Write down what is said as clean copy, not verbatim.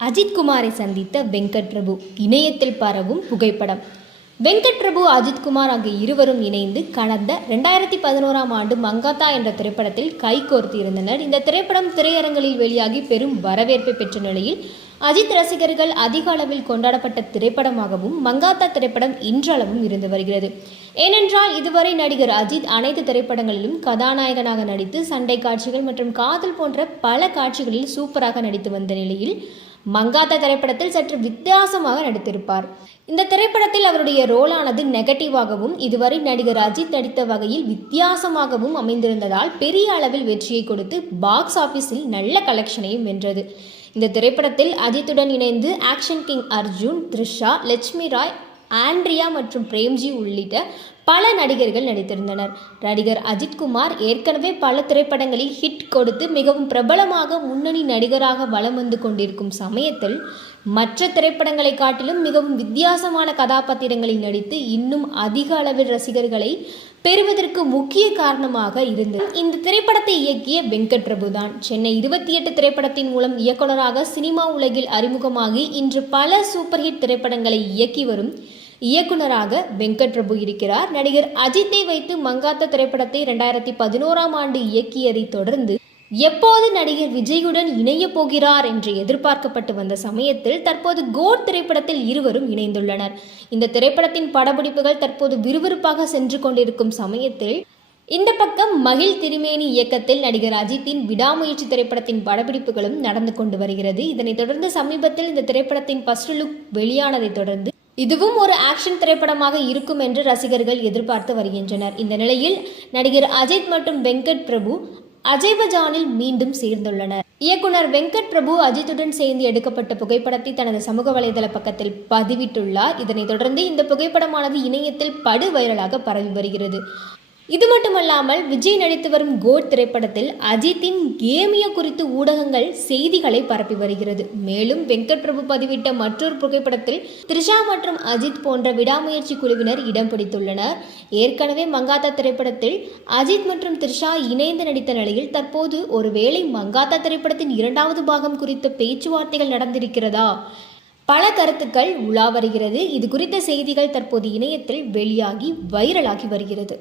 அஜித் குமாரை சந்தித்த வெங்கட் பிரபு, இணையத்தில் பரவும் புகைப்படம். வெங்கட் பிரபு, அஜித் குமார் ஆகிய இருவரும் இணைந்து கடந்த 2011ஆம் ஆண்டு மங்காத்தா என்ற திரைப்படத்தில் கைகோர்த்து இருந்தனர். இந்த திரைப்படம் திரையரங்களில் வெளியாகி பெரும் வரவேற்பை பெற்ற நிலையில் அஜித் ரசிகர்கள் அதிக அளவில் கொண்டாடப்பட்ட திரைப்படமாகவும் மங்காத்தா திரைப்படம் இன்றளவும் இருந்து வருகிறது. ஏனென்றால் இதுவரை நடிகர் அஜித் அனைத்து திரைப்படங்களிலும் கதாநாயகனாக நடித்து சண்டை காட்சிகள் மற்றும் காதல் போன்ற பல காட்சிகளில் சூப்பராக நடித்து வந்த நிலையில் மங்காத்தா திரைப்படத்தில் சற்று வித்தியாசமாக நடித்திருப்பார். இந்த திரைப்படத்தில் அவருடைய ரோலானது நெகட்டிவாகவும் இதுவரை நடிகர் அஜித் நடித்த வகையில் வித்தியாசமாகவும் அமைந்திருந்ததால் பெரிய அளவில் வெற்றியை கொடுத்து பாக்ஸ் ஆபீஸில் நல்ல கலெக்ஷனையும் வென்றது. இந்த திரைப்படத்தில் அஜித்துடன் இணைந்து ஆக்ஷன் கிங் அர்ஜுன், த்ரிஷா, லட்சுமி ராய், ஆண்ட்ரியா மற்றும் பிரேம்ஜி உள்ளிட்ட பல நடிகர்கள் நடித்திருந்தனர். நடிகர் அஜித் குமார் ஏற்கனவே பல திரைப்படங்களில் ஹிட் கொடுத்து மிகவும் பிரபலமாக முன்னணி நடிகராக வலம் வந்து கொண்டிருக்கும் சமயத்தில் மற்ற திரைப்படங்களை காட்டிலும் மிகவும் வித்தியாசமான கதாபாத்திரங்களில் நடித்து இன்னும் அதிக அளவில் ரசிகர்களை பெறுவதற்கு முக்கிய காரணமாக இருந்தது இந்த திரைப்படத்தை இயக்கிய வெங்கட் பிரபு தான். சென்னை 28 திரைப்படத்தின் மூலம் இயக்குநராக சினிமா உலகில் அறிமுகமாகி இன்று பல சூப்பர் ஹிட் திரைப்படங்களை இயக்கி வரும் இயக்குநராக வெங்கட் பிரபு இருக்கிறார். நடிகர் அஜித்தை வைத்து மங்காத்தா திரைப்படத்தை 2011ஆம் ஆண்டு இயக்கியதை தொடர்ந்து எப்போது நடிகர் விஜயுடன் இணைய போகிறார் என்று எதிர்பார்க்கப்பட்டு வந்த சமயத்தில் தற்போது கோட் திரைப்படத்தில் இருவரும் இணைந்துள்ளனர். இந்த திரைப்படத்தின் படப்பிடிப்புகள் தற்போது விறுவிறுப்பாக சென்று கொண்டிருக்கும் சமயத்தில் இந்த பக்கம் மகிழ் திருமேனி இயக்கத்தில் நடிகர் அஜித்தின் விடாமுயற்சி திரைப்படத்தின் படப்பிடிப்புகளும் நடந்து கொண்டு வருகிறது. இதனைத் தொடர்ந்து சமீபத்தில் இந்த திரைப்படத்தின் ஃபர்ஸ்ட் லுக் வெளியானதை தொடர்ந்து இதுவும் ஒரு ஆக்ஷன் திரைப்படமாக இருக்கும் என்று ரசிகர்கள் எதிர்பார்த்து வருகின்றனர். இந்த நிலையில் நடிகர் அஜித் மற்றும் வெங்கட் பிரபு அஜய்பஜானில் மீண்டும் சேர்ந்துள்ளனர். இயக்குனர் வெங்கட் பிரபு அஜித்துடன் சேர்ந்து எடுக்கப்பட்ட புகைப்படத்தை தனது சமூக வலைதள பக்கத்தில் பதிவிட்டுள்ளார். இதனைத் தொடர்ந்து இந்த புகைப்படமானது இணையத்தில் படு வைரலாக பரவி வருகிறது. இது மட்டுமல்லாமல் விஜய் நடித்து வரும் கோட் திரைப்படத்தில் அஜித்தின் கேமியோ குறித்து ஊடகங்கள் செய்திகளை பரப்பி வருகிறது. மேலும் வெங்கட் பிரபு பதிவிட்ட மற்றொரு புகைப்படத்தில் த்ரிஷா மற்றும் அஜித் போன்ற விடாமுயற்சி குழுவினர் இடம் பிடித்துள்ளனர். ஏற்கனவே மங்காத்தா திரைப்படத்தில் அஜித் மற்றும் த்ரிஷா இணைந்து நடித்த நிலையில் தற்போது ஒருவேளை மங்காத்தா திரைப்படத்தின் 2வது பாகம் குறித்த பேச்சுவார்த்தைகள் நடந்திருக்கிறதா? பல கருத்துக்கள் உலா வருகிறது. இது குறித்த செய்திகள் தற்போது இணையத்தில் வெளியாகி வைரலாகி வருகிறது.